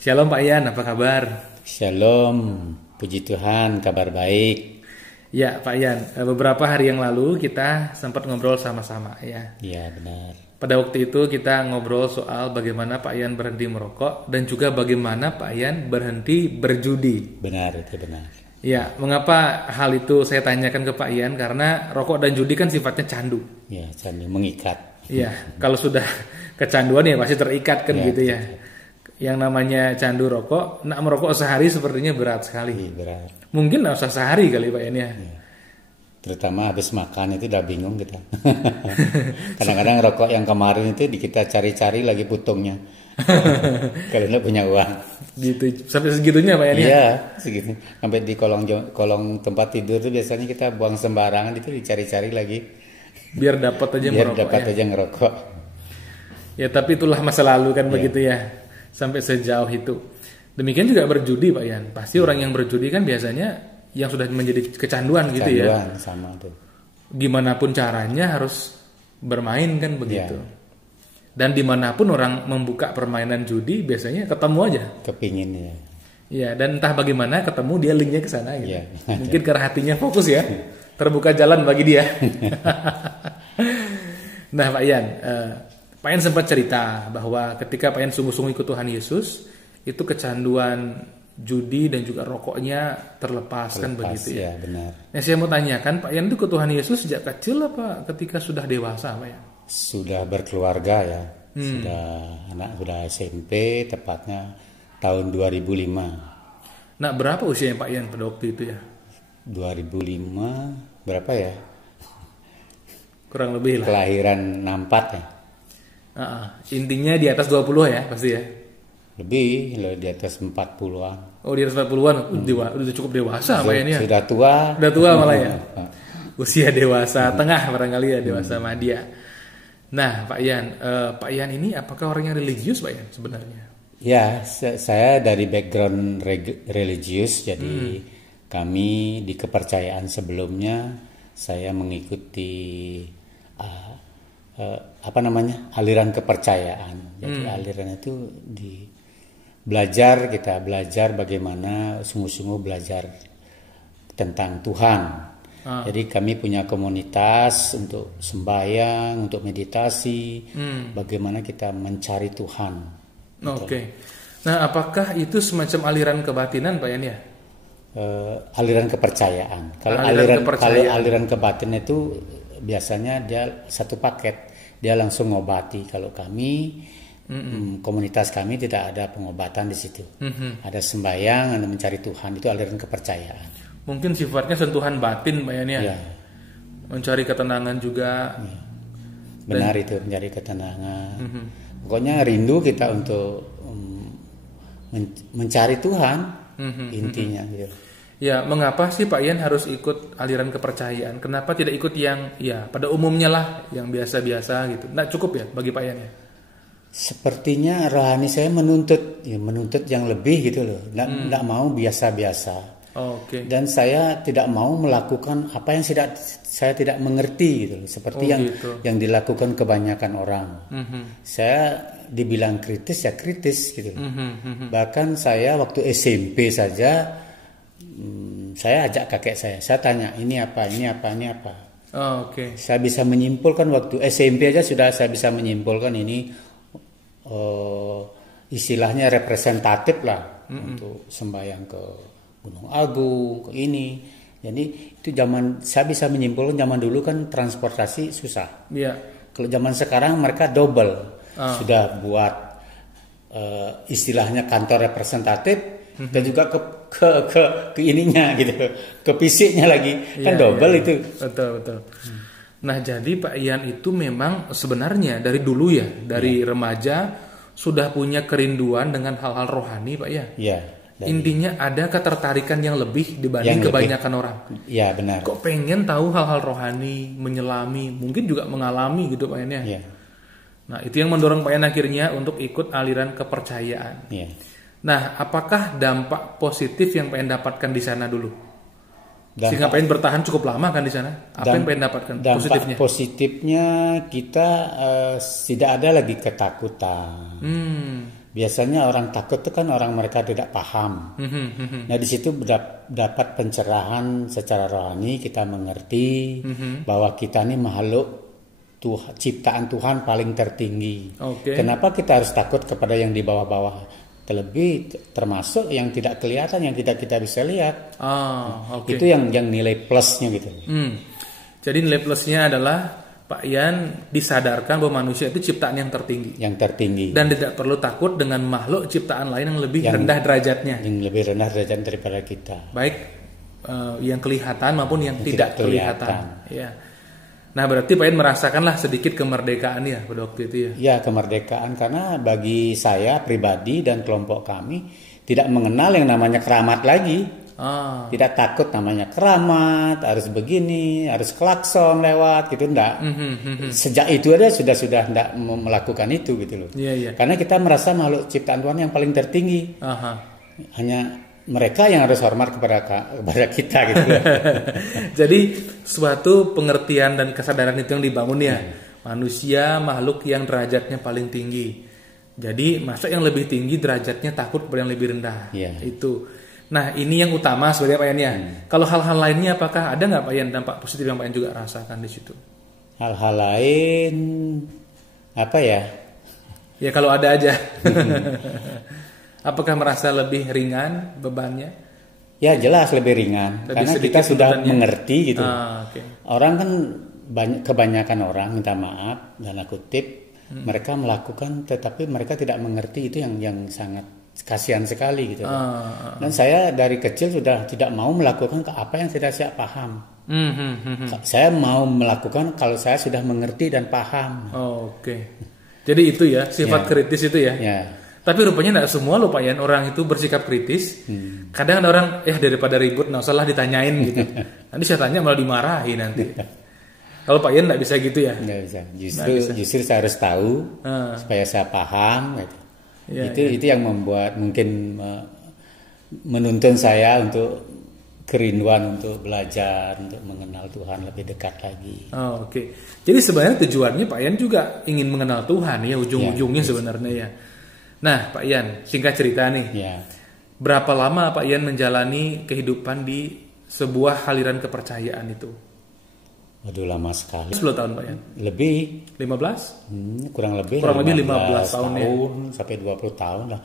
Shalom Pak Ian, apa kabar? Shalom, puji Tuhan, kabar baik. Ya Pak Ian, beberapa hari yang lalu kita sempat ngobrol sama-sama ya. Iya benar. Pada waktu itu kita ngobrol soal bagaimana Pak Ian berhenti merokok dan juga bagaimana Pak Ian berhenti berjudi. Benar, itu benar. Ya, mengapa hal itu saya tanyakan ke Pak Ian? Karena rokok dan judi kan sifatnya candu. Ya, candu mengikat. Iya, kalau sudah kecanduan ya pasti terikat kan Ya, gitu ya. Yang namanya candu rokok, nak merokok sehari sepertinya berat sekali. Iya, berat. Mungkin nggak usah sehari kali Pak Ian ya. Ya. Terutama habis makan itu udah bingung kita. Kadang-kadang rokok yang kemarin itu kita cari-cari lagi putungnya. Kalau nggak punya uang. Gitu, sampai segitunya Pak Ian ya. Iya, segitu. Sampai di kolong tempat tidur itu biasanya kita buang sembarangan itu dicari-cari lagi. Biar dapat aja Biar merokok dapat ya. aja ngerokok. Ya tapi itulah masa lalu kan begitu ya. Sampai sejauh itu. Demikian juga berjudi Pak Ian. Pasti orang yang berjudi kan biasanya yang sudah menjadi kecanduan gitu ya. Kecanduan sama tuh. Gimana pun caranya harus bermain kan begitu. Dan dimanapun orang membuka permainan judi biasanya ketemu aja. Kepingin ya. Ya, dan entah bagaimana ketemu dia linknya ke sana gitu. Ya. Mungkin karena hatinya fokus ya. Terbuka jalan bagi dia. Nah Pak Ian, Pak Ian sempat cerita bahwa ketika Pak Ian sungguh-sungguh ikut Tuhan Yesus, itu kecanduan judi dan juga rokoknya terlepas kan begitu ya. Ya benar. Nah saya mau tanyakan, Pak Ian itu ikut Tuhan Yesus sejak kecil apa ketika sudah dewasa Pak Ian? Sudah berkeluarga ya. Sudah SMP tepatnya tahun 2005. Nah berapa usianya Pak Ian pada waktu itu ya? 2005 berapa ya? Kurang lebih lah. Kelahiran 64 ya. Intinya di atas 20 ya pasti ya. Lebih di atas 40-an. Oh di atas 40-an udah cukup dewasa Pak Ian ya. Sudah tua. Udah tua malah ya. Usia dewasa tengah barangkali ya, dewasa madya. Nah Pak Ian ini apakah orang yang religius Pak Ian sebenarnya? Ya, saya dari background religius, jadi kami di kepercayaan sebelumnya saya mengikuti aliran kepercayaan. Jadi aliran itu kita belajar bagaimana sungguh-sungguh belajar tentang Tuhan. Jadi kami punya komunitas untuk sembahyang, untuk meditasi, bagaimana kita mencari Tuhan. Oke. Nah apakah itu semacam aliran kebatinan Pak Ian ya? Aliran kepercayaan. Kalau aliran kebatinan itu biasanya dia satu paket, dia langsung ngobati. Kalau kami komunitas kami tidak ada pengobatan di situ. Ada sembahyang, ada mencari Tuhan, itu aliran kepercayaan. Mungkin sifatnya sentuhan batin Pak Ian ya. Mencari ketenangan juga. Benar itu, mencari ketenangan. Pokoknya rindu kita untuk mencari Tuhan. Intinya gitu. Ya, mengapa sih Pak Ian harus ikut aliran kepercayaan? Kenapa tidak ikut yang ya pada umumnya lah, yang biasa-biasa gitu? Nggak cukup ya bagi Pak Ian ya? Sepertinya rohani saya menuntut yang lebih gitu loh. Nggak mau biasa-biasa. Oke. Dan saya tidak mau melakukan apa yang saya tidak mengerti gitu loh. Seperti yang dilakukan kebanyakan orang. Saya dibilang kritis ya kritis gitu. Bahkan saya waktu SMP saja saya ajak kakek saya tanya ini apa. Oke. Saya bisa menyimpulkan waktu SMP aja sudah saya bisa menyimpulkan ini istilahnya representatif lah untuk sembahyang ke Gunung Agung ke ini. Jadi itu saya bisa menyimpulkan zaman dulu kan transportasi susah. Iya. Kalau zaman sekarang mereka double. Sudah buat istilahnya kantor representatif dan juga ke ininya gitu, ke fisiknya lagi kan double itu. Betul. Nah jadi Pak Ian itu memang sebenarnya dari dulu ya, dari remaja sudah punya kerinduan dengan hal-hal rohani Pak ya. Iya. Intinya ada ketertarikan yang lebih dibanding kebanyakan orang. Iya benar. Kok pengen tahu hal-hal rohani, menyelami, mungkin juga mengalami gitu Pak Ian ya. Iya. Nah itu yang mendorong Pak Ian akhirnya untuk ikut aliran kepercayaan. Iya. Nah apakah dampak positif yang Pak Ian dapatkan di sana dulu? Sehingga Pak Ian bertahan cukup lama kan di sana? Apa yang Pak Ian dapatkan positifnya? Positifnya kita tidak ada lagi ketakutan. Biasanya orang takut itu kan orang mereka tidak paham. Nah di situ dapat pencerahan secara rohani, kita mengerti bahwa kita ini makhluk ciptaan Tuhan paling tertinggi. Kenapa kita harus takut kepada yang di bawah-bawah? Terlebih termasuk yang tidak kelihatan, yang tidak kita bisa lihat. Itu yang nilai plusnya gitu. Jadi nilai plusnya adalah Pak Ian disadarkan bahwa manusia itu ciptaan yang tertinggi. Yang tertinggi. Dan tidak perlu takut dengan makhluk ciptaan lain yang lebih rendah derajatnya. Yang lebih rendah derajat daripada kita. Baik yang kelihatan maupun yang tidak kelihatan. Ya. Nah berarti Pak Ian merasakanlah sedikit kemerdekaan ya pada waktu itu ya? Ya kemerdekaan, karena bagi saya pribadi dan kelompok kami tidak mengenal yang namanya keramat lagi. Tidak takut namanya keramat, harus begini, harus klakson lewat gitu, enggak. Sejak itu ada sudah enggak melakukan itu gitu loh. Karena kita merasa makhluk ciptaan Tuhan yang paling tertinggi. Hanya mereka yang harus hormat kepada kita gitu loh. Jadi suatu pengertian dan kesadaran itu yang dibangun ya. Manusia makhluk yang derajatnya paling tinggi. Jadi masa yang lebih tinggi derajatnya takut kepada yang lebih rendah. Itu. Nah ini yang utama sebenarnya Pak Ian ya. Kalau hal-hal lainnya apakah ada nggak Pak Ian dampak positif yang Pak Ian juga rasakan di situ? Hal-hal lain apa ya? Ya kalau ada aja. Apakah merasa lebih ringan bebannya? Ya jelas lebih ringan. Karena kita sudah mengerti gitu. Orang kan kebanyakan orang minta maaf dalam kutip mereka melakukan, tetapi mereka tidak mengerti, itu yang sangat kasihan sekali gitu. Dan saya dari kecil sudah tidak mau melakukan apa yang tidak saya paham. Saya mau melakukan kalau saya sudah mengerti dan paham. Jadi itu ya sifat kritis itu ya. Tapi rupanya tidak semua loh Pak Ian orang itu bersikap kritis. Kadang ada orang daripada ribut nggak usah ditanyain gitu. Nanti saya tanya malah dimarahi nanti. Kalau Pak Ian tidak bisa gitu ya? Nggak bisa. Justru saya harus tahu supaya saya paham. Gitu. Itu yang membuat mungkin menuntun saya untuk kerinduan untuk belajar, untuk mengenal Tuhan lebih dekat lagi. Jadi sebenarnya tujuannya Pak Ian juga ingin mengenal Tuhan ya ujung-ujungnya sebenarnya ya. Nah Pak Ian singkat cerita nih. Berapa lama Pak Ian menjalani kehidupan di sebuah aliran kepercayaan itu? Waduh lama sekali. 10 tahun Pak Ian? Lebih. 15? Kurang lebih 15 tahun ya. Sampai 20 tahun lah.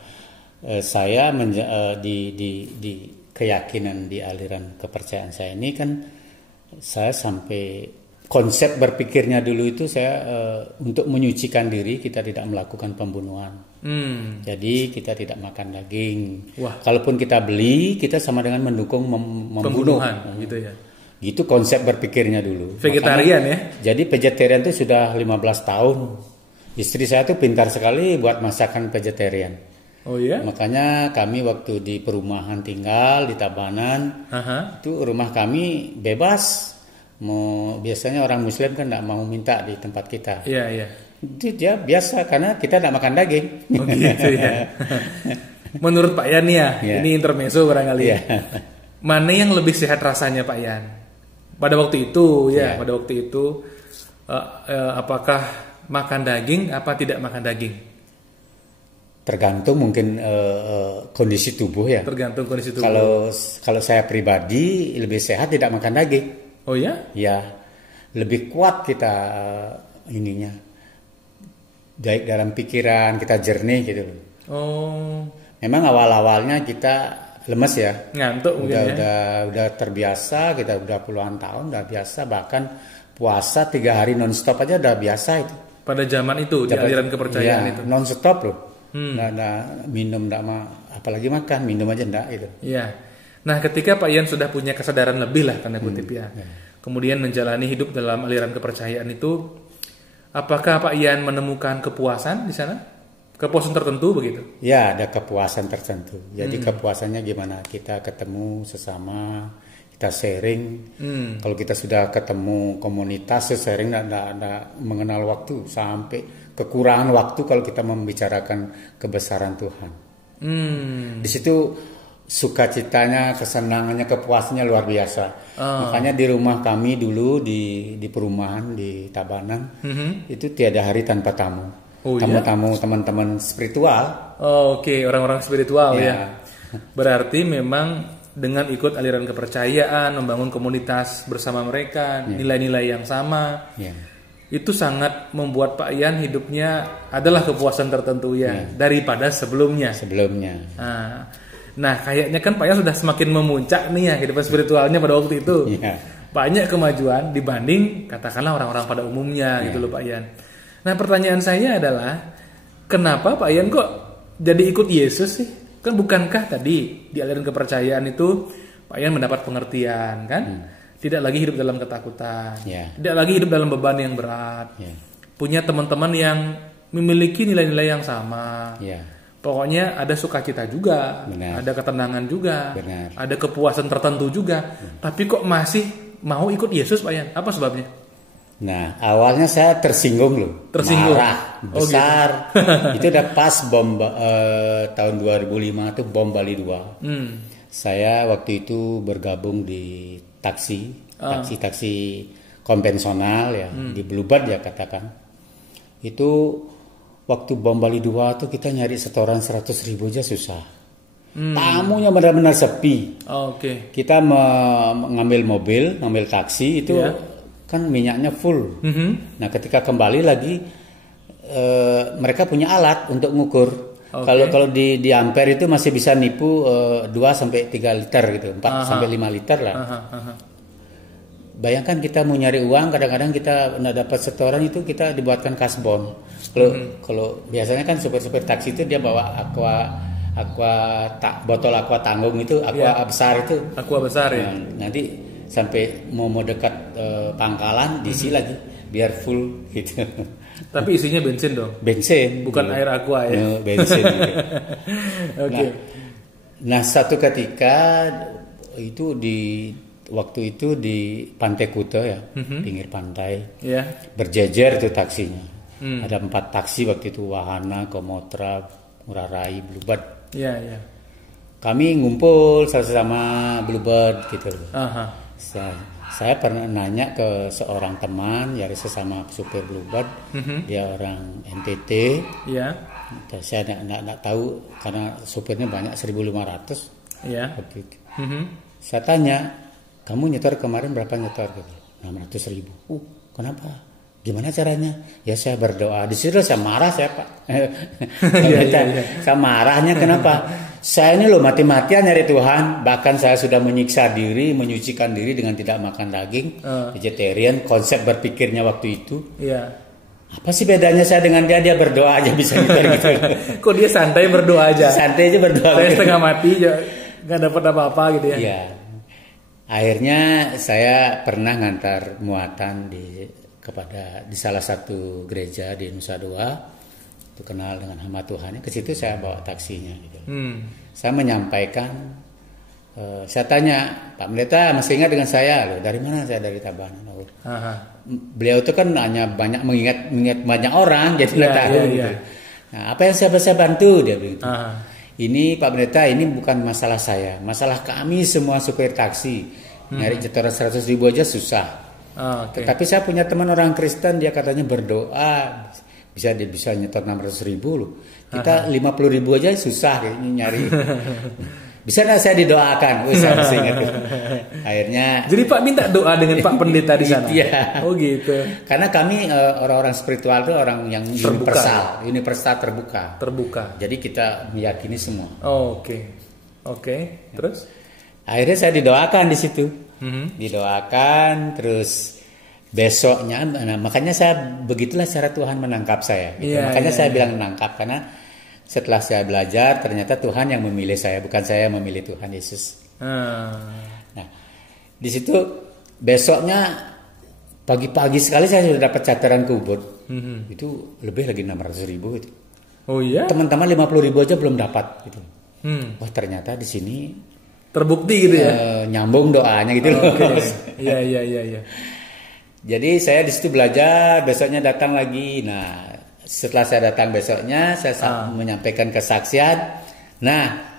Saya di keyakinan di aliran kepercayaan saya ini kan, saya sampai konsep berpikirnya dulu itu saya untuk menyucikan diri kita tidak melakukan pembunuhan. Jadi kita tidak makan daging. Kalaupun kita beli, kita sama dengan mendukung membunuh. Pembunuhan gitu ya. Gitu konsep berpikirnya dulu. Vegetarian ya. Jadi vegetarian itu sudah 15 tahun. Istri saya tuh pintar sekali buat masakan vegetarian. Makanya kami waktu di perumahan tinggal di Tabanan, itu rumah kami bebas. Biasanya orang Muslim kan tidak mau minta di tempat kita. Itu dia biasa karena kita tidak makan daging. Gitu ya. Menurut Pak Ian ya, ini intermezzo barangkali ya. Mana yang lebih sehat rasanya Pak Ian? Pada waktu itu pada waktu itu apakah makan daging apa tidak makan daging? Tergantung mungkin kondisi tubuh ya. Tergantung kondisi tubuh. Kalau saya pribadi lebih sehat tidak makan daging. Ya, lebih kuat kita ininya. Baik dalam pikiran kita jernih gitu. Memang awal-awalnya kita lemes ya, ngantuk mungkin udah terbiasa, kita udah puluhan tahun udah biasa, bahkan puasa 3 hari nonstop aja udah biasa itu. Pada zaman itu di aliran kepercayaan itu nonstop loh, nggak minum, nggak apalagi makan, minum aja nggak itu. Nah ketika Pak Ian sudah punya kesadaran lebih lah tanda kutip kemudian menjalani hidup dalam aliran kepercayaan itu, apakah Pak Ian menemukan kepuasan di sana? Kepuasan tertentu begitu? Ya ada kepuasan tertentu. Jadi kepuasannya gimana? Kita ketemu sesama, kita sharing. Kalau kita sudah ketemu komunitas, sharing ada mengenal waktu sampai kekurangan waktu kalau kita membicarakan kebesaran Tuhan. Di situ sukacitanya, kesenangannya, kepuasannya luar biasa. Makanya di rumah kami dulu di perumahan di Tabanan itu tiada hari tanpa tamu. Tamu-tamu teman-teman spiritual Oke, orang-orang spiritual Ya. ya. Berarti memang dengan ikut aliran kepercayaan, membangun komunitas bersama mereka, nilai-nilai yang sama, Ya. itu sangat membuat Pak Ian hidupnya adalah kepuasan tertentu ya daripada sebelumnya. Sebelumnya. Nah, kayaknya kan Pak Ian sudah semakin memuncak nih ya kehidupan spiritualnya pada waktu itu. Ya. Banyak kemajuan dibanding katakanlah orang-orang pada umumnya gitu loh Pak Ian. Nah, pertanyaan saya adalah kenapa Pak Ian kok jadi ikut Yesus sih? Kan bukankah tadi di aliran kepercayaan itu Pak Ian mendapat pengertian kan? Tidak lagi hidup dalam ketakutan. Ya. Tidak lagi hidup dalam beban yang berat. Ya. Punya teman-teman yang memiliki nilai-nilai yang sama. Ya. Pokoknya ada sukacita juga, Benar. ada ketenangan juga, Benar. ada kepuasan tertentu juga. Tapi kok masih mau ikut Yesus Pak Ian? Apa sebabnya? Nah, awalnya saya tersinggung loh. Tersinggung? Marah, besar. Itu udah pas bom tahun 2005 itu bom Bali 2. Saya waktu itu bergabung di taksi konvensional ya, di Bluebird ya katakan. Itu waktu bom Bali 2 tuh kita nyari setoran 100.000 aja susah. Tamunya benar-benar sepi. Oke. Kita mengambil ngambil taksi itu kan minyaknya full. Nah, ketika kembali lagi mereka punya alat untuk ngukur. Kalau di ampere itu masih bisa nipu 2 sampai 3 liter gitu, 4 sampai 5 liter lah. Bayangkan kita mau nyari uang, kadang-kadang kita nggak dapat setoran itu kita dibuatkan kasbon. Kalau biasanya kan supir-supir taksi itu dia bawa botol aqua tanggung itu, besar itu. Aqua besar ya. Nanti sampai mau dekat pangkalan diisi lagi biar full gitu. Tapi isinya bensin dong. Bensin, bukan air aqua ya. Bensin. Gitu. Oke. Nah, satu ketika itu waktu itu di Pantai Kuta ya, pinggir pantai. Berjejer tuh taksinya. Ada 4 taksi waktu itu, Wahana, Komotra, Ngurah Rai, Bluebird. Iya. Kami ngumpul sama Bluebird gitu. Saya pernah nanya ke seorang teman, yaitu sesama supir Bluebird, dia orang NTT. Iya. Saya nggak tahu karena supirnya banyak 1.500. Iya. Waktu itu. Saya tanya, kamu nyetor kemarin berapa nyetor? Gitu. 600.000. Kenapa? Gimana caranya? Ya saya berdoa. Di situ saya marah saya Pak. Saya marahnya kenapa? Saya ini loh mati-matian nyari Tuhan. Bahkan saya sudah menyiksa diri, menyucikan diri dengan tidak makan daging. Vegetarian, konsep berpikirnya waktu itu. Iya. Apa sih bedanya saya dengan dia? Dia berdoa aja bisa nyetor gitu. Kok dia santai berdoa aja? Santai aja berdoa. Saya setengah mati nggak dapat apa-apa gitu ya. Iya. Akhirnya saya pernah ngantar muatan di salah satu gereja di Nusa Dua, itu kenal dengan hamba Tuhan. Ke situ saya bawa taksinya. Gitu. Saya menyampaikan, saya tanya Pak Pendeta masih ingat dengan saya? Loh, dari mana? Saya dari Tabanan. Beliau itu kan hanya banyak mengingat banyak orang, jadi nggak tahu. Gitu. Nah, apa yang saya bisa bantu? Dia begitu. Ini Pak Pendeta, ini bukan masalah saya, masalah kami semua supir taksi. Nyari setoran 100.000 aja susah. Tapi saya punya teman orang Kristen, dia katanya berdoa bisa nyetor 600.000 loh. Kita 50.000 aja susah nyari. Bisa nggak saya didoakan? Saya masih ingat. Akhirnya. Jadi Pak minta doa dengan Pak Pendeta di sana. Iya. Oh gitu. Karena kami orang-orang spiritual itu orang yang universal terbuka. Jadi kita meyakini semua. Oke. Terus? Akhirnya saya didoakan di situ. Didoakan terus besoknya. Nah, makanya begitulah cara Tuhan menangkap saya. Gitu. Makanya saya bilang menangkap karena setelah saya belajar ternyata Tuhan yang memilih saya, bukan saya yang memilih Tuhan Yesus. Nah, di situ besoknya pagi-pagi sekali saya sudah dapat cataran ke Ubud. Itu lebih lagi 600.000 itu. Oh iya? Teman-teman 50.000 aja belum dapat gitu. Wah, ternyata di sini terbukti gitu ya. Nyambung doanya gitu loh. Iya. Jadi saya di situ belajar, besoknya datang lagi. Nah, setelah saya datang besoknya saya menyampaikan kesaksian. Nah,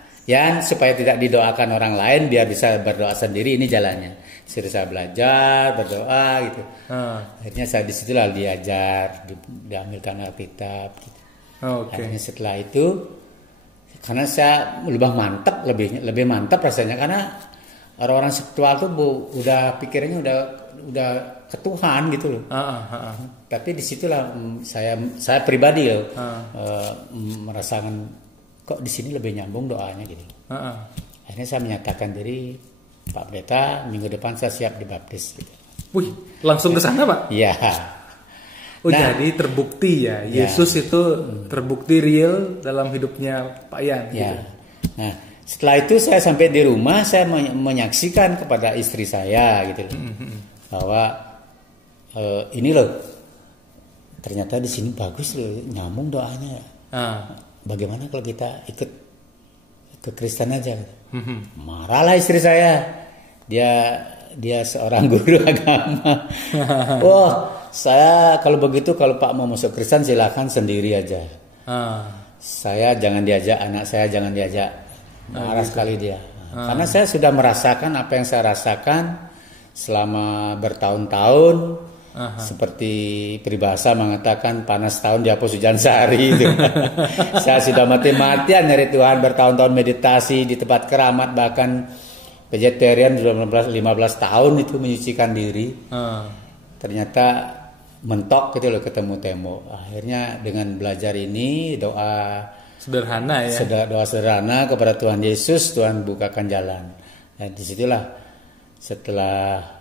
supaya tidak didoakan orang lain biar bisa berdoa sendiri, ini jalannya. Sudah saya belajar, berdoa gitu. Akhirnya saya di situ lalu diajar, diambilkan Alkitab gitu. Akhirnya setelah itu Karena saya lebih mantap rasanya karena orang-orang spiritual tuh udah pikirannya udah ke Tuhan gitu loh. Tapi disitulah saya pribadi loh merasakan kok di sini lebih nyambung doanya gitu. Akhirnya saya menyatakan diri, Pak Pendeta, minggu depan saya siap dibaptis. Gitu. Wih, langsung ke sana Pak? Iya. Jadi terbukti ya, Yesus itu terbukti real dalam hidupnya Pak Yan. Ya. Gitu. Nah, setelah itu saya sampai di rumah, saya menyaksikan kepada istri saya gitu, bahwa ini loh, ternyata di sini bagus loh, nyambung doanya. Bagaimana kalau kita ikut ke Kristen aja? Marahlah istri saya. Dia seorang guru agama. Wah, saya kalau begitu kalau Pak mau masuk Kristen silahkan sendiri aja. Saya jangan diajak, anak saya jangan diajak. Marah sekali dia. Karena saya sudah merasakan apa yang saya rasakan selama bertahun-tahun. Seperti peribahasa mengatakan panas tahun dihapus hujan sehari itu. Saya sudah mati-matian nyari Tuhan, bertahun-tahun meditasi di tempat keramat, bahkan vegetarian sudah 15 tahun itu menyucikan diri. Ternyata mentok gitu loh ketemu tembok. Akhirnya dengan belajar ini, doa sederhana ya. Doa sederhana kepada Tuhan Yesus, Tuhan bukakan jalan. Dan disitulah setelah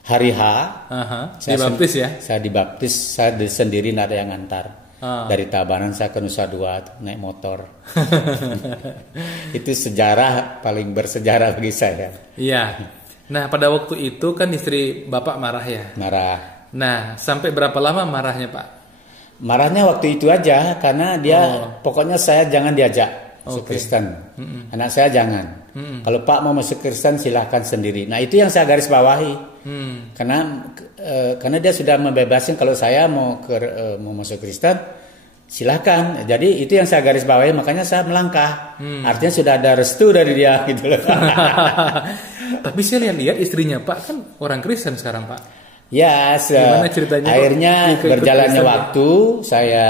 hari H, dibaptis ya? Saya dibaptis, saya sendiri, nggak ada yang ngantar. Dari Tabanan saya ke Nusa Dua naik motor. Itu sejarah paling bersejarah bagi saya. Iya. Nah pada waktu itu kan istri Bapak marah ya? Marah. Nah sampai berapa lama marahnya Pak? Marahnya waktu itu aja karena dia pokoknya saya jangan diajak masuk Kristen. Anak saya jangan. Kalau Pak mau masuk Kristen silahkan sendiri. Nah itu yang saya garis bawahi. Karena dia sudah membebaskan kalau saya mau masuk Kristen silahkan. Jadi itu yang saya garis bawahi, makanya saya melangkah. Artinya sudah ada restu dari dia gitu loh. Tapi saya lihat istrinya Pak kan orang Kristen sekarang Pak. Ya, gimana ceritanya? Akhirnya berjalannya waktu, saya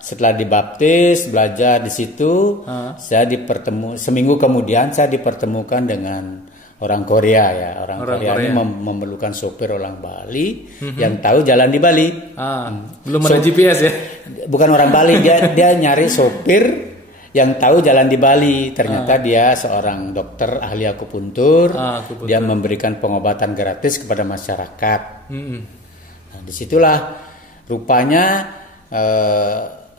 setelah dibaptis, belajar di situ, saya seminggu kemudian saya dipertemukan dengan orang Korea ya. Orang Korea ini memerlukan sopir orang Bali yang tahu jalan di Bali. Belum ada GPS ya? Bukan orang Bali, dia nyari sopir yang tahu jalan di Bali. Ternyata dia seorang dokter ahli akupuntur. Dia memberikan pengobatan gratis kepada masyarakat. Nah, disitulah rupanya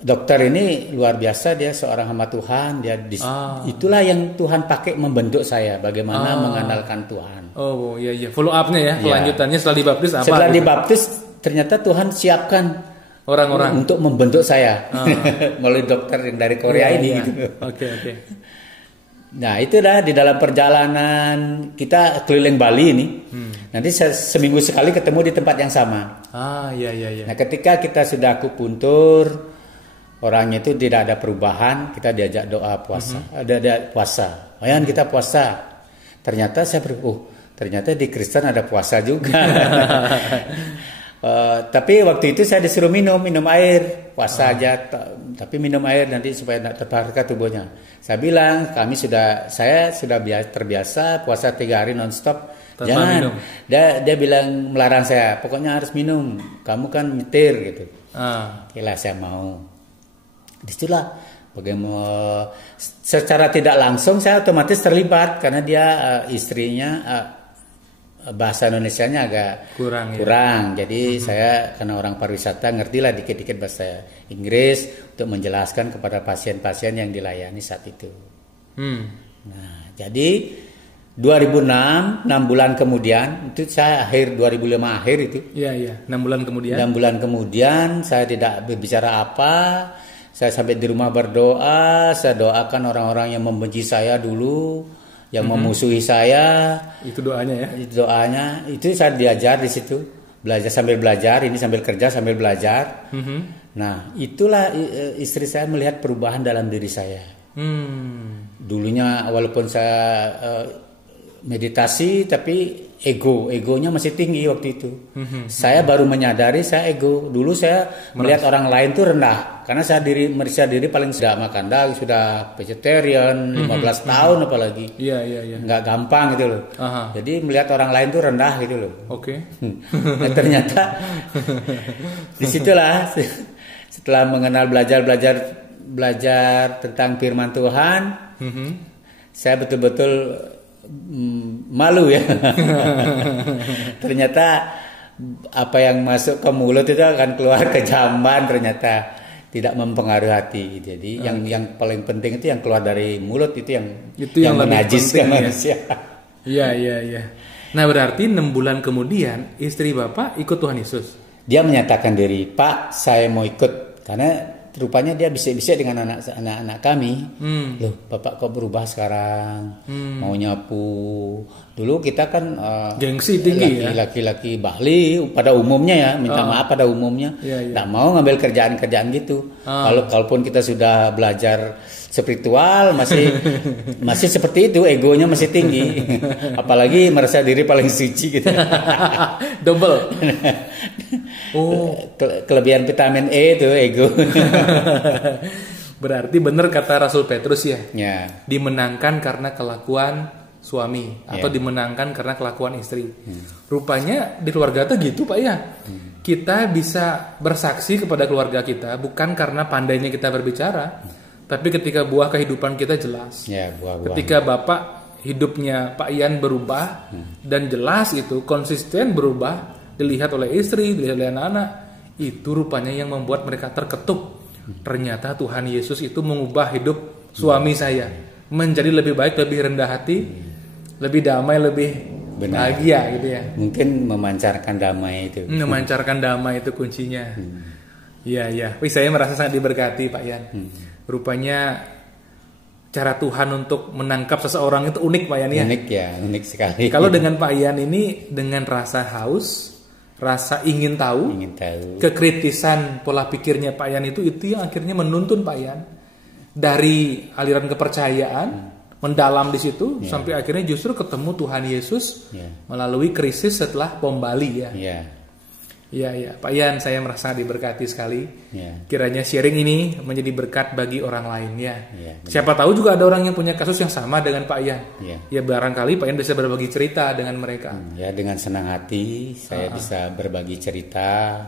dokter ini luar biasa, dia seorang hamba Tuhan. Itulah yang Tuhan pakai membentuk saya, bagaimana mengandalkan Tuhan. Oh iya, follow up-nya ya, kelanjutannya setelah dibaptis apa? Setelah dibaptis ternyata Tuhan siapkan orang-orang untuk membentuk saya melalui dokter yang dari Korea ini. Gitu. Oke. Nah itu dah di dalam perjalanan kita keliling Bali ini. Nanti seminggu sekali ketemu di tempat yang sama. Iya. Nah ketika kita sudah akupuntur, orangnya itu tidak ada perubahan, kita diajak doa puasa. Ada puasa. Ayan kita puasa. Ternyata ternyata di Kristen ada puasa juga. Tapi waktu itu saya disuruh minum air, puasa aja, tapi minum air nanti supaya tidak terbakar tubuhnya. Saya bilang saya sudah terbiasa puasa 3 hari nonstop. Jangan. Dia bilang melarang saya, pokoknya harus minum. Kamu kan nyetir gitu. Okelah saya mau. Disitulah bagaimana secara tidak langsung saya otomatis terlibat karena dia istrinya bahasa Indonesianya agak kurang. Jadi saya karena orang pariwisata ngertilah dikit-dikit bahasa Inggris untuk menjelaskan kepada pasien-pasien yang dilayani saat itu. Nah, jadi 2006, 6 bulan kemudian, itu saya akhir 2005 akhir itu. Iya, 6 bulan kemudian. 6 bulan kemudian saya tidak berbicara apa. Saya sampai di rumah berdoa, saya doakan orang-orang yang membenci saya dulu, yang memusuhi saya. Itu doanya ya? Itu doanya. Itu saya diajar di situ. Belajar sambil belajar, ini sambil kerja sambil belajar. Nah, itulah istri saya melihat perubahan dalam diri saya. Dulunya walaupun saya meditasi, tapi egonya masih tinggi waktu itu. Saya baru menyadari saya ego. Dulu saya melihat orang lain tuh rendah karena saya merasa diri paling sudah makan daging, sudah vegetarian 15 tahun apalagi. Iya. Nggak gampang gitu loh. Jadi melihat orang lain tuh rendah gitu loh. Oke. Nah, ternyata disitulah setelah mengenal belajar tentang firman Tuhan, saya betul-betul malu ya. Ternyata apa yang masuk ke mulut itu akan keluar ke jamban, ternyata tidak mempengaruhi hati. Jadi yang paling penting itu yang keluar dari mulut itu yang menajiskan manusia. Iya. Nah, berarti 6 bulan kemudian istri Bapak ikut Tuhan Yesus. Dia menyatakan diri, "Pak, saya mau ikut." Karena rupanya dia bisik-bisik dengan anak-anak kami. Loh, Bapak kok berubah sekarang? Mau nyapu. Dulu kita kan gengsi tinggi laki-laki Bali pada umumnya ya, minta maaf pada umumnya. Nggak mau ngambil kerjaan-kerjaan gitu. Kalaupun kita sudah belajar spiritual masih seperti itu, egonya masih tinggi. Apalagi merasa diri paling suci gitu. Double. Kelebihan vitamin E itu ego. Berarti benar kata Rasul Petrus ya. Ya. Dimenangkan karena kelakuan suami atau dimenangkan karena kelakuan istri. Rupanya di keluarga tuh gitu Pak ya. Kita bisa bersaksi kepada keluarga kita bukan karena pandainya kita berbicara, tapi ketika buah kehidupan kita jelas. Ya, buah-buah. Ketika Bapak hidupnya Pak Ian berubah dan jelas itu konsisten berubah, dilihat oleh istri, dilihat oleh anak-anak, itu rupanya yang membuat mereka terketuk. Ternyata Tuhan Yesus itu mengubah hidup suami saya menjadi lebih baik, lebih rendah hati, lebih damai, lebih bahagia gitu ya. Mungkin memancarkan damai itu. Memancarkan damai itu kuncinya. Iya. Wih, saya merasa sangat diberkati Pak Ian. Rupanya cara Tuhan untuk menangkap seseorang itu unik Pak Ian ya. Unik sekali. Kalau dengan Pak Ian ini dengan rasa haus, rasa ingin tahu, kekritisan pola pikirnya Pak Ian itu yang akhirnya menuntun Pak Ian dari aliran kepercayaan mendalam di situ sampai akhirnya justru ketemu Tuhan Yesus melalui krisis setelah Bom Bali ya. Iya, Pak Ian, saya merasa diberkati sekali. Kiranya sharing ini menjadi berkat bagi orang lain ya. Siapa tahu juga ada orang yang punya kasus yang sama dengan Pak Ian. Ya barangkali Pak Ian bisa berbagi cerita dengan mereka. Ya, dengan senang hati saya bisa berbagi cerita.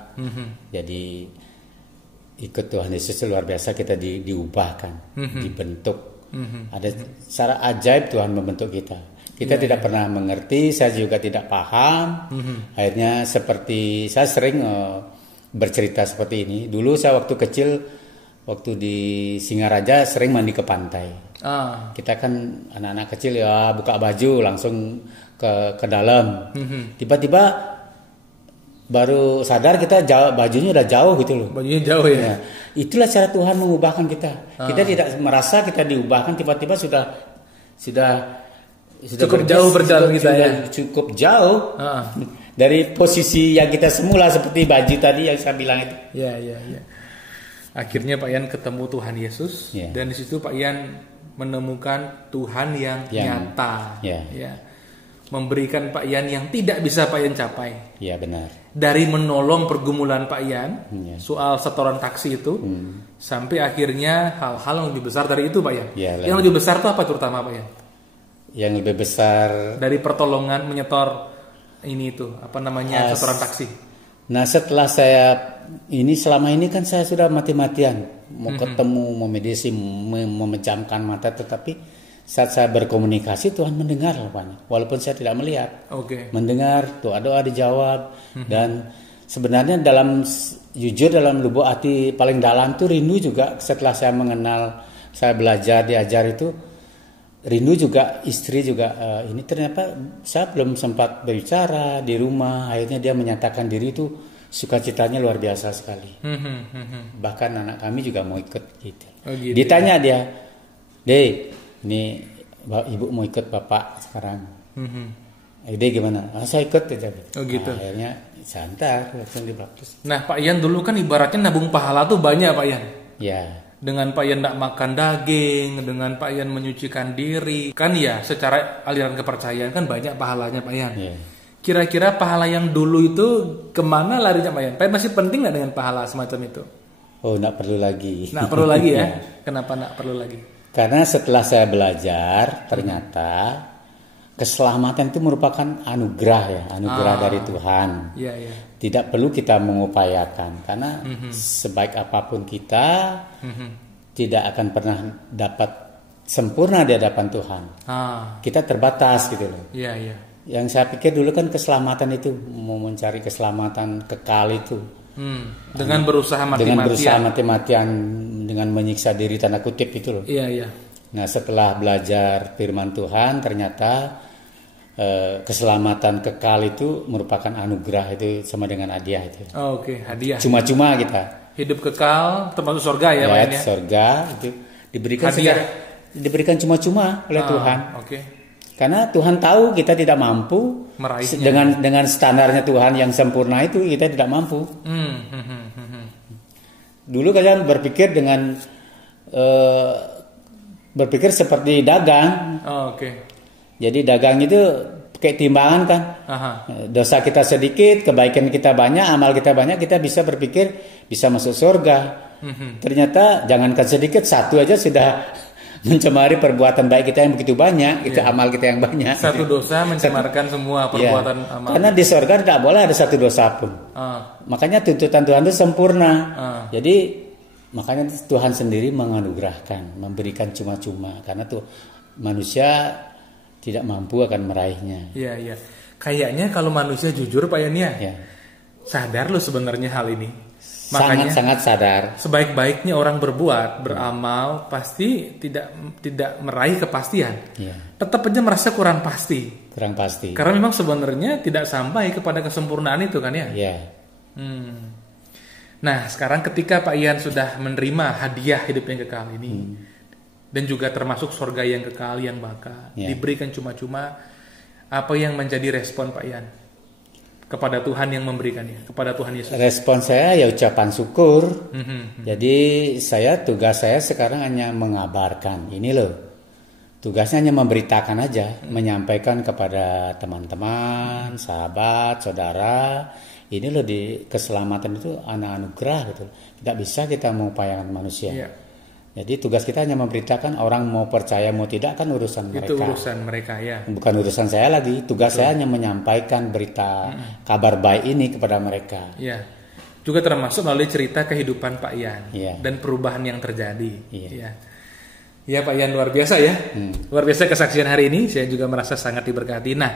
Jadi ikut Tuhan Yesus luar biasa, kita diubahkan, dibentuk. Ada secara ajaib Tuhan membentuk kita. Kita tidak pernah mengerti, saya juga tidak paham. Akhirnya seperti saya sering bercerita seperti ini. Dulu saya waktu kecil, waktu di Singaraja sering mandi ke pantai. Kita kan anak-anak kecil ya buka baju langsung ke dalam. Tiba-tiba baru sadar kita bajunya udah jauh gitu loh. Bajunya jauh ya. Itulah cara Tuhan mengubahkan kita. Kita tidak merasa kita diubahkan, tiba-tiba sudah cukup jauh berjalan kita ya. Cukup jauh dari posisi yang kita semula seperti baju tadi yang saya bilang itu. Iya. Akhirnya Pak Ian ketemu Tuhan Yesus dan di situ Pak Ian menemukan Tuhan yang nyata. Ya. Memberikan Pak Ian yang tidak bisa Pak Ian capai. Iya benar. Dari menolong pergumulan Pak Ian soal setoran taksi itu sampai akhirnya hal-hal yang lebih besar dari itu Pak Ian. Yang lebih besar itu apa terutama Pak Ian? Yang lebih besar dari pertolongan menyetor ini itu setoran taksi. Nah setelah saya selama ini kan saya sudah mati-matian mau ketemu, mau mediasi, memejamkan mata, tetapi saat saya berkomunikasi Tuhan mendengar rupanya, walaupun saya tidak melihat. Mendengar, doa-doa dijawab. Dan sebenarnya jujur dalam lubuk hati paling dalam tuh rindu juga setelah saya mengenal, saya belajar, diajar itu. Rindu juga, istri juga, ini ternyata saya belum sempat berbicara di rumah. Akhirnya dia menyatakan diri itu sukacitanya luar biasa sekali. Bahkan anak kami juga mau ikut gitu. Ditanya dia, "Dek, ini ibu mau ikut bapak sekarang." Dek gimana? Saya ikut aja. Gitu. Akhirnya saya antar langsung dibaptis. Nah Pak Ian dulu kan ibaratnya nabung pahala tuh banyak Pak Ian. Ya. Dengan Pak Ian tidak makan daging, dengan Pak Ian menyucikan diri, kan ya secara aliran kepercayaan kan banyak pahalanya Pak Ian. kira-kira pahala yang dulu itu kemana larinya Pak Yan? Pak Yan masih penting nggak dengan pahala semacam itu? Oh, nggak perlu lagi. Nggak perlu lagi ya? Kenapa nggak perlu lagi? Karena setelah saya belajar, ternyata keselamatan itu merupakan anugerah ya, anugerah dari Tuhan. Iya, iya. Tidak perlu kita mengupayakan, karena sebaik apapun kita tidak akan pernah dapat sempurna di hadapan Tuhan. Kita terbatas gitu loh. Iya, iya. Yang saya pikir dulu kan keselamatan itu mau mencari keselamatan kekal itu. Dengan berusaha mati-matian. Dengan berusaha mati-matian, dengan menyiksa diri tanda kutip itu loh. Iya, iya. Nah, setelah belajar firman Tuhan, ternyata keselamatan kekal itu merupakan anugerah, itu sama dengan hadiah itu. Oke, hadiah. Cuma-cuma kita. Hidup kekal termasuk surga ya, Pak Yan ya. Surga itu diberikan hadiah. Diberikan cuma-cuma oleh Tuhan. Oke. Karena Tuhan tahu kita tidak mampu meraihnya. Dengan standarnya Tuhan yang sempurna itu kita tidak mampu. Dulu kalian berpikir dengan berpikir seperti dagang. Oke. Jadi dagang itu kayak timbangan kan. Dosa kita sedikit, kebaikan kita banyak, amal kita banyak, kita bisa berpikir bisa masuk surga. Ternyata jangankan sedikit, satu aja sudah mencemari perbuatan baik kita yang begitu banyak, itu amal kita yang banyak. Satu dosa mencemarkan semua perbuatan amal. Karena di surga tidak boleh ada satu dosa pun. Makanya tuntutan Tuhan itu sempurna. Jadi makanya Tuhan sendiri menganugerahkan, memberikan cuma-cuma, karena tuh manusia tidak mampu akan meraihnya. Iya, iya. Kayaknya kalau manusia jujur Pak Yan ya, sadar loh sebenarnya hal ini. Makanya sangat sadar. Sebaik-baiknya orang berbuat, beramal, pasti tidak meraih kepastian. Tetap aja merasa kurang pasti. Kurang pasti. Karena memang sebenarnya tidak sampai kepada kesempurnaan itu kan ya. Nah, sekarang ketika Pak Yan sudah menerima hadiah hidup yang kekal ini, dan juga termasuk surga yang kekal yang bakal diberikan cuma-cuma, apa yang menjadi respon Pak Yan kepada Tuhan yang memberikannya, kepada Tuhan Yesus? Respon saya ya ucapan syukur. Jadi tugas saya sekarang hanya mengabarkan. Ini loh, tugasnya hanya memberitakan aja, menyampaikan kepada teman-teman, sahabat, saudara. Ini loh, di keselamatan itu anugerah gitu. Tidak bisa kita mengupayakan manusia. Jadi tugas kita hanya memberitakan, orang mau percaya mau tidak kan urusan mereka. Itu urusan mereka ya. Bukan urusan saya lagi. Tugas saya hanya menyampaikan berita kabar baik ini kepada mereka. Ya. Juga termasuk melalui cerita kehidupan Pak Yan dan perubahan yang terjadi. Ya Pak Yan, luar biasa ya. Luar biasa kesaksian hari ini. Saya juga merasa sangat diberkati. Nah,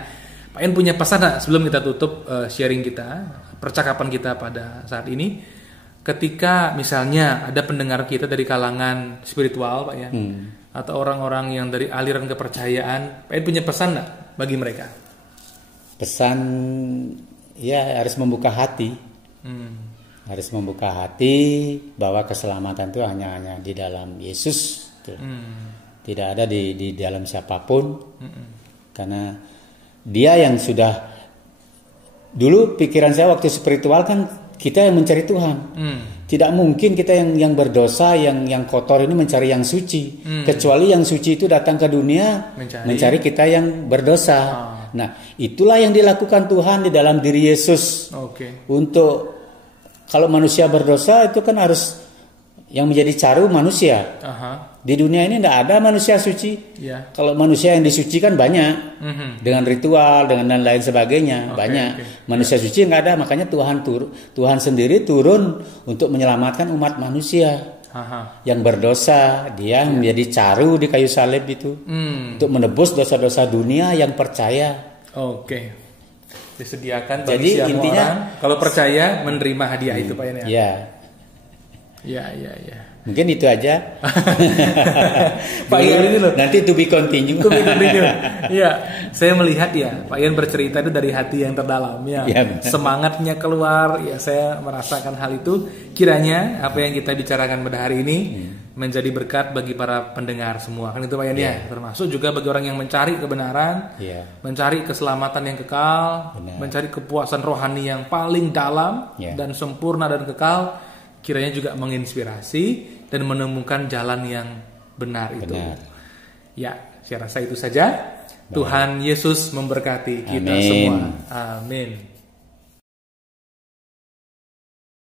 Pak Yan punya pesan sebelum kita tutup sharing kita, percakapan kita pada saat ini. Ketika misalnya ada pendengar kita dari kalangan spiritual Pak Yan, atau orang-orang yang dari aliran kepercayaan, Pak Yan punya pesan nggak bagi mereka? Pesan ya harus membuka hati. Harus membuka hati bahwa keselamatan itu hanya di dalam Yesus. Tidak ada di dalam siapapun. Karena Dia yang sudah, dulu pikiran saya waktu spiritual kan kita yang mencari Tuhan. Tidak mungkin kita yang berdosa, yang kotor ini mencari yang suci. Kecuali yang suci itu datang ke dunia mencari kita yang berdosa. Nah, itulah yang dilakukan Tuhan di dalam diri Yesus. Untuk kalau manusia berdosa itu kan harus yang menjadi caru manusia. Di dunia ini tidak ada manusia suci. Kalau manusia yang disucikan banyak, dengan ritual, dengan dan lain sebagainya, banyak. Manusia suci nggak ada, makanya Tuhan sendiri turun untuk menyelamatkan umat manusia yang berdosa. Dia menjadi caru di kayu salib itu untuk menebus dosa-dosa dunia yang percaya. Disediakan bagi siapa intinya, orang kalau percaya menerima hadiah itu Pak Yan ya. Ya. Mungkin itu aja. Pak Yan ini loh. Nanti to be continue. Iya, saya melihat ya Pak Yan bercerita itu dari hati yang terdalam ya. Semangatnya keluar ya, saya merasakan hal itu. Kiranya apa yang kita bicarakan pada hari ini menjadi berkat bagi para pendengar semua. Kan itu Pak Yan ya. Termasuk juga bagi orang yang mencari kebenaran, mencari keselamatan yang kekal, mencari kepuasan rohani yang paling dalam dan sempurna dan kekal. Kiranya juga menginspirasi dan menemukan jalan yang benar itu. Ya, saya rasa itu saja. Tuhan Yesus memberkati kita Amin. semua. Amin.